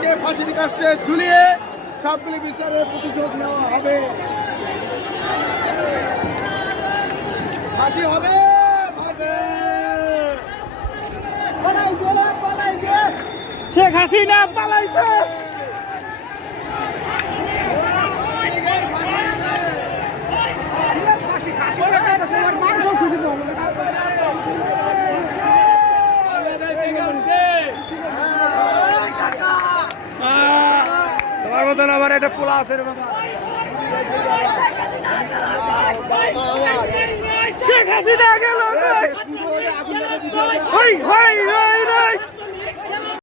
হাসিনাকে ফাঁসির কাস্টে ঝুলিয়ে সবগুলি বিচারের প্রতিশোধ নেওয়া হবে। ফাঁসি হবে। শেখ হাসিনা পালাইছে। তোমার মতন আবার একটা পোলা আছে শেখ হাসিনা গেল।